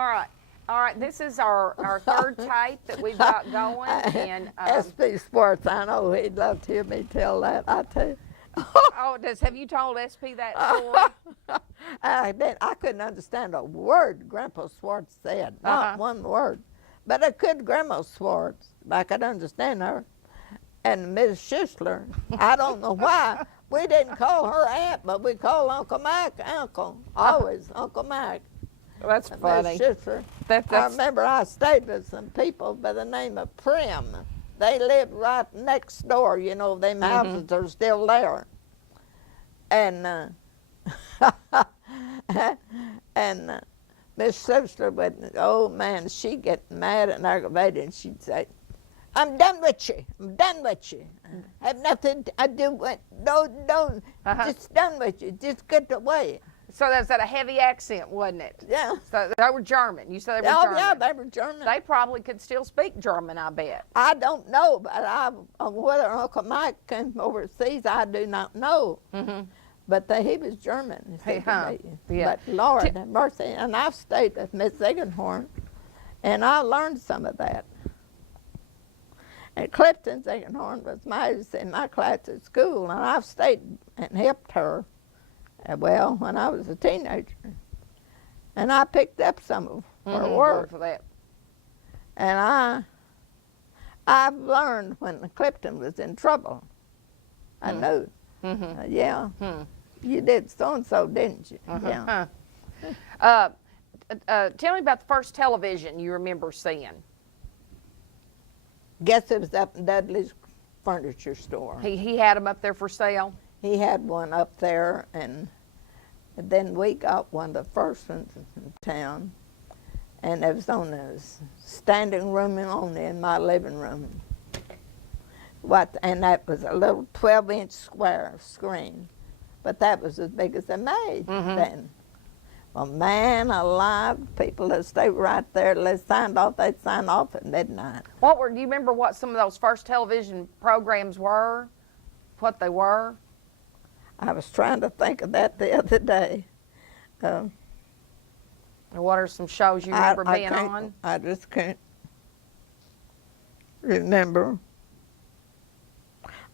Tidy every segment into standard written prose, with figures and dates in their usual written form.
All right. This is our third tape that we've got going, and S.P. Sports, I know he'd love to hear me tell that. I tell you. have you told SP that story? I couldn't understand a word Grandpa Swartz said, not one word. But I could Grandma Swartz. I could understand her. And Miss Schisler, I don't know why. We didn't call her aunt, but we called Uncle Mike uncle. Always Uncle Mike. That's funny. Miss Schisler. I remember I stayed with some people by the name of Prim. They lived right next door. You know, them houses are still there. And and Miss Schisler would, oh man, she'd get mad and aggravated, and she'd say, "I'm done with you. I'm done with you. Have nothing to do with. Don't. Just done with you. Just get away." So that was a heavy accent, wasn't it? Yeah. So they were German. You said they were German. Oh yeah, they were German. They probably could still speak German, I bet. I don't know, but whether Uncle Mike came overseas, I do not know. But he was German. Yeah. But Lord have mercy, and I've stayed with Miss Ziegenhorn, and I learned some of that. And Clifton Ziegenhorn was in my class at school, and I've stayed and helped her, well, when I was a teenager. And I picked up some of her work. For that. And I've learned when Clifton was in trouble. I knew. Yeah. You did so-and-so, didn't you? Yeah. Tell me about the first television you remember seeing. Guess it was up in Dudley's furniture store. He had them up there for sale? He had one up there, and then we got one of the first ones in town, and it was on the standing room only in my living room. And that was a little 12-inch square screen, but that was as big as they made then. Well, man alive, people that stayed right there, they'd sign off at midnight. Do you remember what some of those first television programs were? What they were? I was trying to think of that the other day. What are some shows you remember being on? I just can't remember.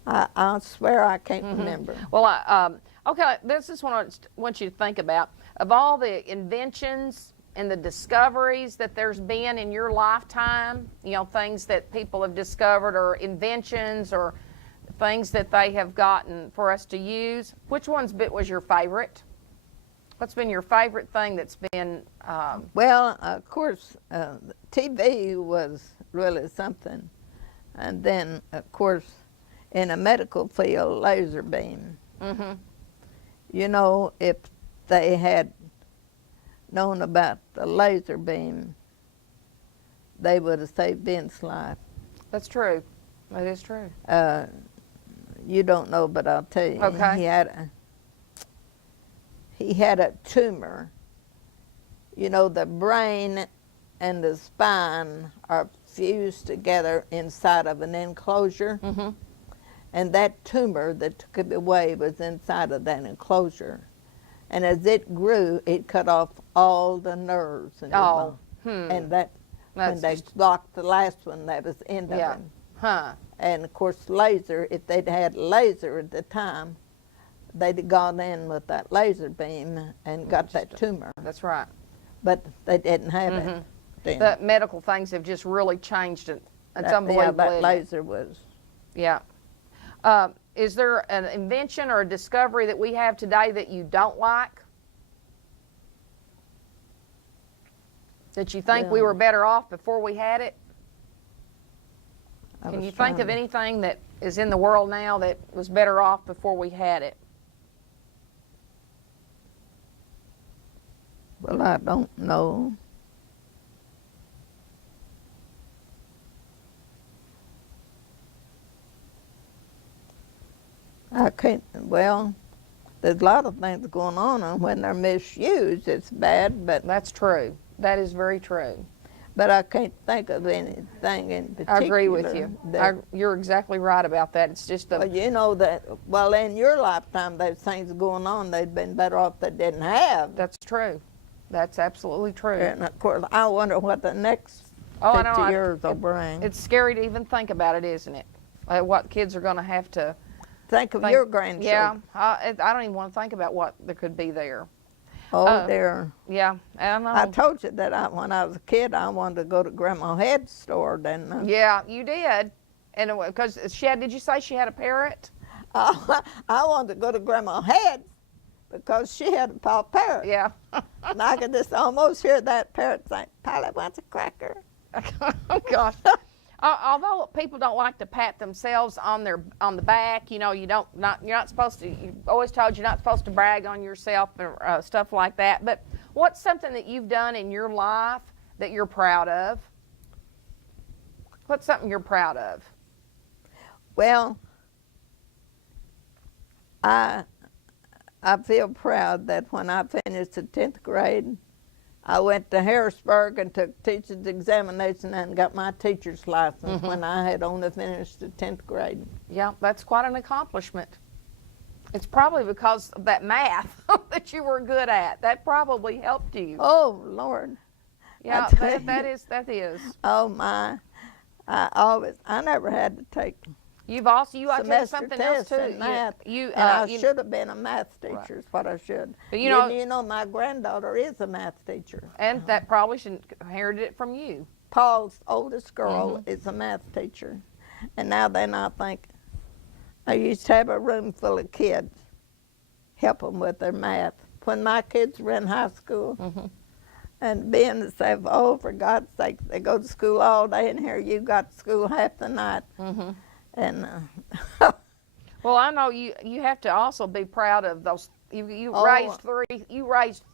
I swear I can't remember. Well, okay, this is what I want you to think about. Of all the inventions and the discoveries that there's been in your lifetime, you know, things that people have discovered or inventions or things that they have gotten for us to use, which one's was your favorite? What's been your favorite thing that's been? Well, of course, TV was really something. And then, of course, in a medical field, laser beam. You know, if they had known about the laser beam, they would have saved Ben's life. That's true. That is true. You don't know, but I'll tell you. Okay. He had a tumor. You know, the brain and the spine are fused together inside of an enclosure. And that tumor that took it away was inside of that enclosure. And as it grew, it cut off all the nerves in the bone. And when they blocked the last one, that was the end of him. And of course, laser, if they'd had laser at the time, they'd have gone in with that laser beam and got that tumor. That's right. But they didn't have it then. The medical things have just really changed it. It's unbelievable. Yeah, that laser was. Yeah. Is there an invention or a discovery that we have today that you don't like? That you think we were better off before we had it? Can you think of anything that is in the world now that was better off before we had it? Well, I don't know. I can't, well, there's a lot of things going on, and when they're misused, it's bad, but... That's true. That is very true. But I can't think of anything in particular. I agree with you. You're exactly right about that. It's just a... Well, you know that, well, in your lifetime, those things going on, they'd been better off they didn't have. That's true. That's absolutely true. And of course, I wonder what the next 50 years will bring. It's scary to even think about it, isn't it? What kids are going to have to think of your grandchildren. Yeah, I don't even want to think about what there could be there. Oh, dear. Yeah, I know. I told you that when I was a kid, I wanted to go to Grandma Head's store, didn't I? Yeah, you did. And because did you say she had a parrot? I wanted to go to Grandma Head's because she had a pop parrot. Yeah. And I could just almost hear that parrot say, Polly wants a cracker. Oh, gosh. Although people don't like to pat themselves on the back, you know, you're not supposed to. You're always told you're not supposed to brag on yourself or stuff like that. But what's something that you've done in your life that you're proud of? What's something you're proud of? Well, I feel proud that when I finished the 10th grade, I went to Harrisburg and took teacher's examination and got my teacher's license when I had only finished the 10th grade. Yeah, that's quite an accomplishment. It's probably because of that math that you were good at. That probably helped you. Oh, Lord. Yeah, that is. Oh, my. I never had to take You did something else too. in math. And I should have been a math teacher, Right. is what I should. But you know, my granddaughter is a math teacher. And that probably should inherited it from you. Paul's oldest girl is a math teacher. And now then I think, I used to have a room full of kids, help them with their math. When my kids were in high school, and being to say, oh, for God's sake, they go to school all day, and here you got to school half the night. And well, I know you have to also be proud of those. You raised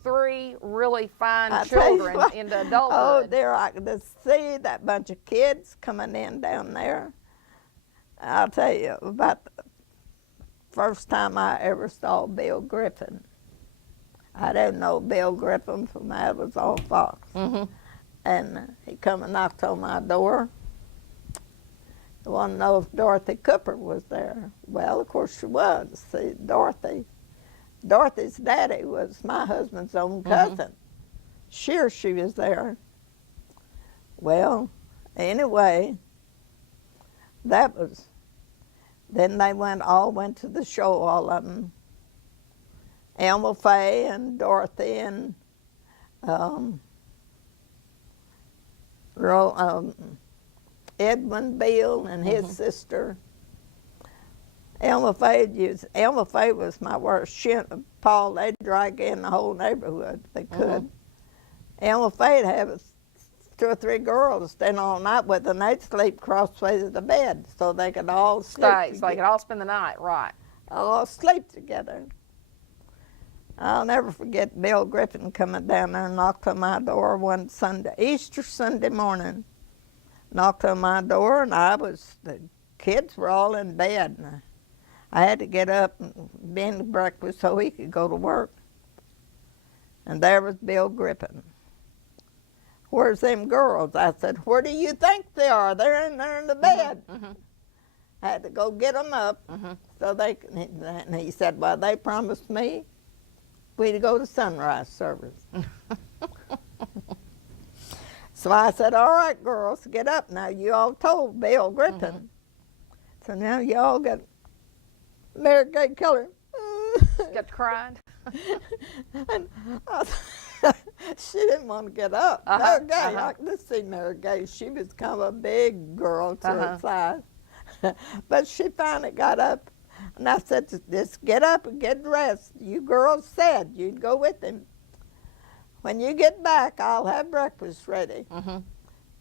three really fine children into adulthood. Oh, dear, I could just see that bunch of kids coming in down there. I'll tell you about the first time I ever saw Bill Griffin. I didn't know Bill Griffin from I was all Fox. And he come and knocked on my door. I wanted to know if Dorothy Cooper was there. Well, of course she was. See, Dorothy's daddy was my husband's own cousin. Sure she was there. Well, anyway, then they all went to the show, all of them. Elma Faye and Dorothy and Edwin Beale and his sister. Elma Faye was my worst. Paul, they'd drag in the whole neighborhood if they could. Elma Faye'd have 2 or 3 girls staying all night with them. They'd sleep crossways of the bed so they could all sleep. So they could all spend the night, right. All sleep together. I'll never forget Bill Griffin coming down there and knocked on my door one Sunday, Easter Sunday morning. Knocked on my door, and the kids were all in bed. And I had to get up and bend breakfast so he could go to work. And there was Bill Griffin. Where's them girls? I said, where do you think they are? They're in there in the bed. I had to go get them up. So and he said, well, they promised me we'd go to sunrise service. So I said, all right, girls, get up now. You all told Bill Griffin. So now you all got Mary Gay Keller. Got to crying. And she didn't want to get up. Mary Gay, I could just see Mary Gay. She was kind of a big girl to her size. But she finally got up. And I said, just get up and get dressed. You girls said you'd go with him. When you get back, I'll have breakfast ready.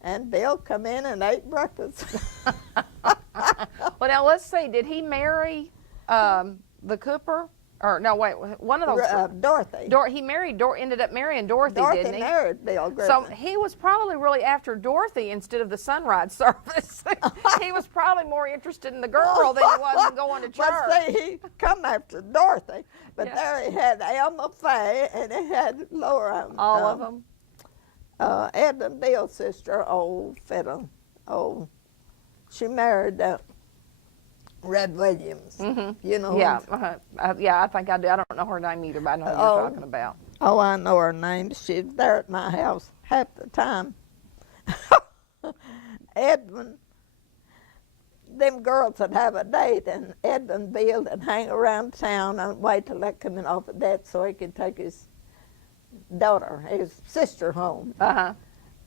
And Bill come in and ate breakfast. Well, now let's see. Did he marry the Cooper? Or no, wait, one of those. Dorothy. He ended up marrying Dorothy, didn't he? Dorothy married Bill Griffin. So he was probably really after Dorothy instead of the sunrise service. He was probably more interested in the girl than he was in going to church. But see, he come after Dorothy. But there he had Elma Faye and he had Laura. All of them. Edna Bill's sister, fiddle. She married Red Williams. You know? Yeah, yeah, I think I do. I don't know her name either, but I know who you're talking about. Oh, I know her name. She's there at my house half the time. Edmund. Them girls would have a date, and Edmund Beale would hang around town and wait till they come in off of that so he could take his daughter, his sister, home. Uh-huh.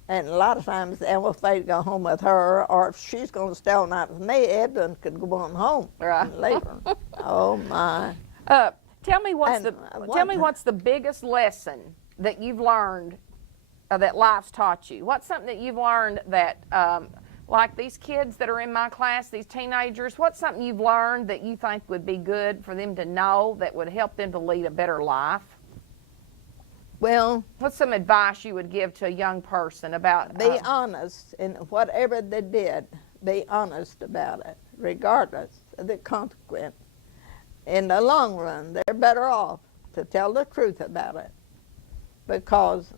And a lot of times Emma Faye'd go home with her, or if she's going to stay all night with me, Edmund could go on home Right. and leave her. Oh my! Tell me what's And, what's the biggest lesson that you've learned that life's taught you? What's something that you've learned that, like these kids that are in my class, these teenagers, what's something you've learned that you think would be good for them to know that would help them to lead a better life? Well, What's some advice you would give to a young person about? be honest in whatever they did. Be honest about it, regardless of the consequence. In the long run, they're better off to tell the truth about it, because,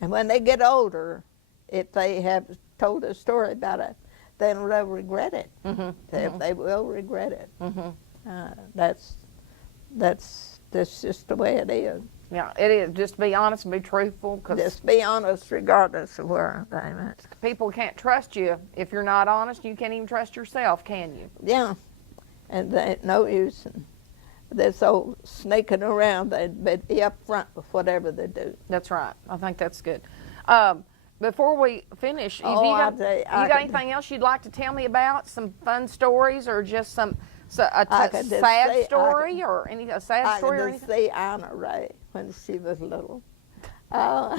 and when they get older, if they have told a story about it, then they'll regret it. Mm-hmm. They will regret it. Mm-hmm. That's just the way it is. Yeah, it is. Just be honest and be truthful, because Just be honest regardless of where they're at. people can't trust you if you're not honest. You can't even trust yourself, can you? Yeah, and they ain't no use. They're so sneaking around, they'd be up front with whatever they do. That's right. I think that's good. Before we finish, have Oh, you I'll got, tell you, you I got could- anything else you'd like to tell me about? Some fun stories, or just a I could just sad say- story, or a sad I story or could anything? just see Anna Ray when she was little. Well,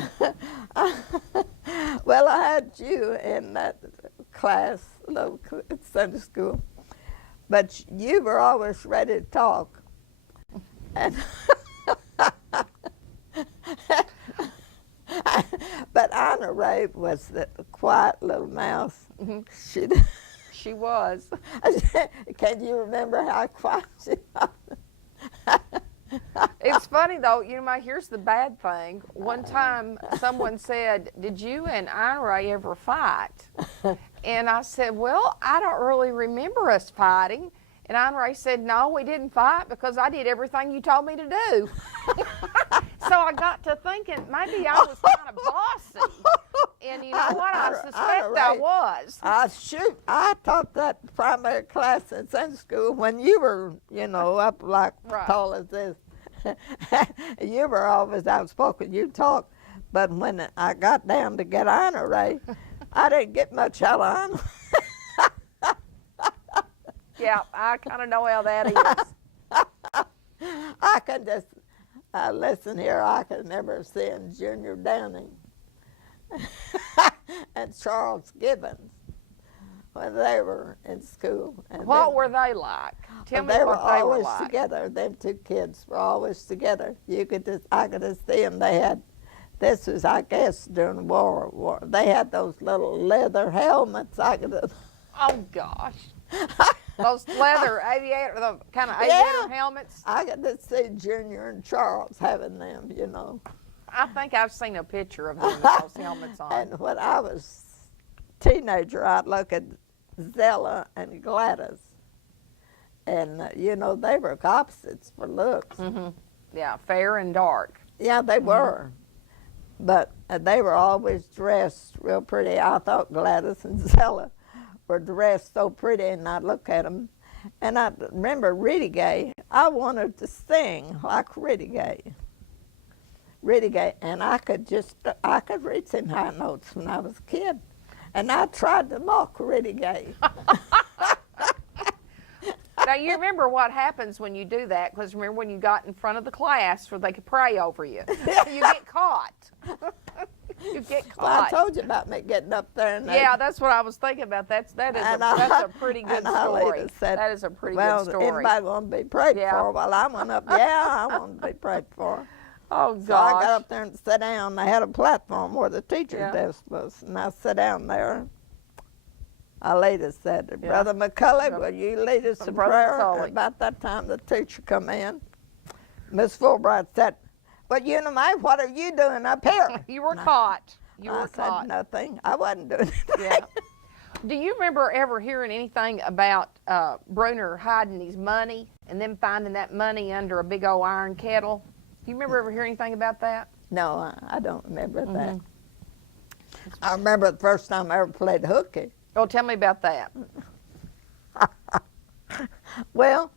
I had you in that class, little Sunday school, but you were always ready to talk. And but Anna Ray was the quiet little mouse. Mhm. She. She was. Can you remember how quiet she was? It's funny though, here's the bad thing. One time someone said, "Did you and Ayn Ray ever fight?" And I said, "Well, I don't really remember us fighting." And Ayn Ray said, "No, we didn't fight because I did everything you told me to do." So I got to thinking maybe I was kind of bossy. And you know what? I suspect I was. I taught that primary class in Sunday school when you were, up like Right. tall as this. You were always outspoken. You talked. But when I got down to get Anna Ray, I didn't get much out of Anna. Yeah, I kind of know how that is. I can just listen here. I can remember seeing Junior Downing and Charles Gibbons when they were in school. And What were they like? Tell me they were what they were always like. together. Them two kids were always together. I could just see them. They had, this was, I guess, during the war. They had those little leather helmets. I could just, Oh gosh. Those leather aviator, the kind of aviator helmets. I could just see Junior and Charles having them, I think I've seen a picture of them with those helmets on. And when I was a teenager, I'd look at Zella and Gladys. And, they were opposites for looks. Hmm. Yeah, fair and dark. Yeah, they were. But they were always dressed real pretty. I thought Gladys and Zella were dressed so pretty, and I'd look at them. And I remember Riddy Gay. I wanted to sing like Riddy Gay. And I could read some high notes when I was a kid. And I tried to mock Riddy Gay. Now, you remember what happens when you do that, because remember when you got in front of the class where they could pray over you. You get caught. You get Well, I caught. told you about me getting up there. And Yeah, that's what I was thinking about. That's a pretty good story. That is a pretty good story. Anybody want to be prayed Yeah. for? Well, I went up. Yeah, I wanted to be prayed for. Oh, So I got gosh. up there and sat down. They had a platform where the teacher's Yeah. desk was, and I sat down there. A lady said, "Brother McCulley, will you lead us in Brother prayer?" McCulley. About that time, the teacher come in. Miss Fulbright said, "Well, Mae, what are you doing up here?" You were caught. You I were said caught. nothing. I wasn't doing anything. Yeah. Do you remember ever hearing anything about Bruner hiding his money and then finding that money under a big old iron kettle? Do you remember ever hearing anything about that? No, I don't remember that. I remember the first time I ever played hooky. Oh, tell me about that. Well,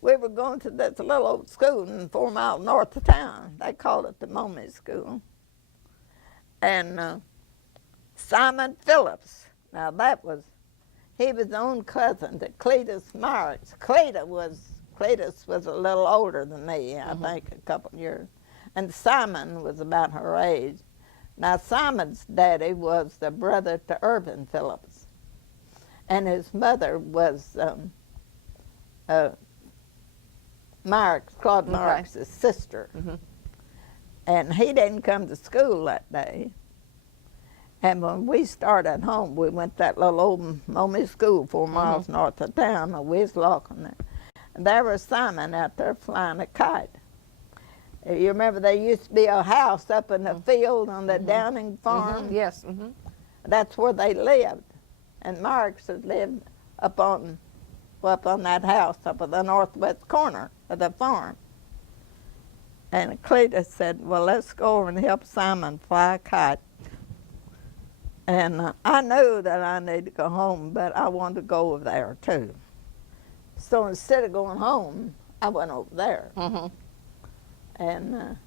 we were going to this little old school 4 miles north of town. They called it the Mae School. And Simon Phillips, now he was own cousin to Cletus Marks. Cletus was a little older than me, I think, a couple of years. And Simon was about her age. Now, Simon's daddy was the brother to Irvin Phillips. And his mother was Claude Marks' sister. And he didn't come to school that day. And when we started home, we went to that little old Mae School 4 miles north of town, and we was walking there. And there was Simon out there flying a kite. You remember there used to be a house up in the field on the Downing farm? Yes. That's where they lived. And Marks had lived up on that house up at the northwest corner of the farm. And Cletus said, well, let's go over and help Simon fly a kite. And I knew that I needed to go home, but I wanted to go over there too. So instead of going home, I went over there. And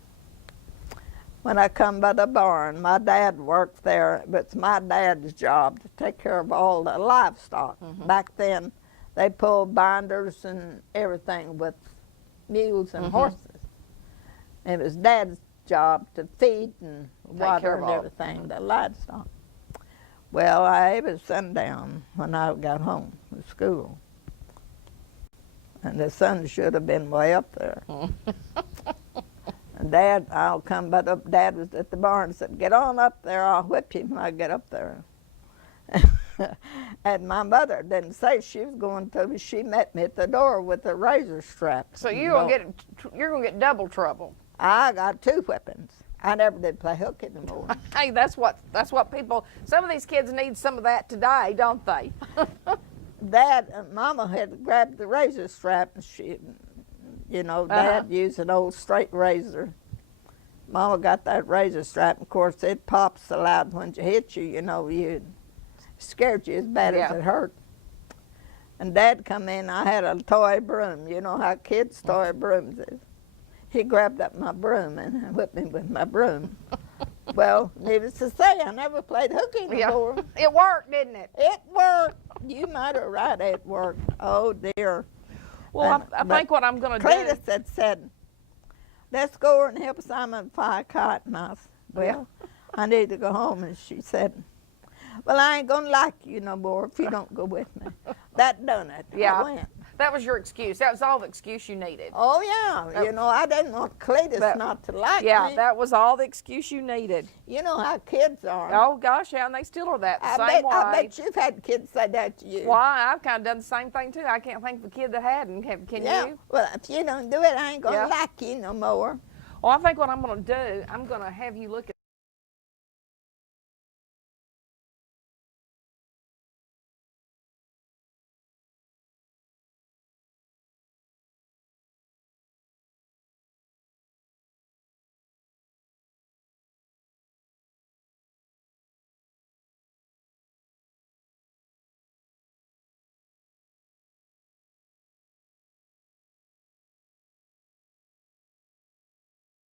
when I come by the barn, my dad worked there. It's my dad's job to take care of all the livestock. Back then, they pulled binders and everything with mules and horses. And it was Dad's job to feed and water and everything, the livestock. Well, it was sundown when I got home from school. And the sun should have been way up there. And Dad, Dad was at the barn and said, get on up there, I'll whip you when I get up there. And my mother didn't say she was going to, but she met me at the door with a razor strap. So you're gonna get double trouble. I got 2 whippings. I never did play hook anymore. Hey, that's what people. Some of these kids need some of that today, don't they? Dad and Mama had grabbed the razor strap, and Dad used an old straight razor. Mama got that razor strap. Of course, it pops so loud when you hit you. You scared you as bad as it hurt. And Dad come in. I had a toy broom. You know how kids' toy brooms is. He grabbed up my broom and whipped me with my broom. Well, needless to say, I never played hooky before. Yeah. It worked, didn't it? It worked. You might have right, it worked. Oh, dear. Well, I think what I'm going to do... Cletus had said, let's go over and help Simon fly a kite. And I said, well, I need to go home. And she said, well, I ain't going to like you no more if you don't go with me. That done it. Yeah. I went. That was your excuse. That was all the excuse you needed. Oh, yeah. I didn't want Cletus not to like me. Yeah, that was all the excuse you needed. You know how kids are. Oh, gosh, yeah, and they still are that same way. I bet you've had kids say that to you. Why? I've kind of done the same thing, too. I can't think of a kid that hadn't. Can you? Well, if you don't do it, I ain't going to like you no more. Well, I think what I'm going to do, I'm going to have you look at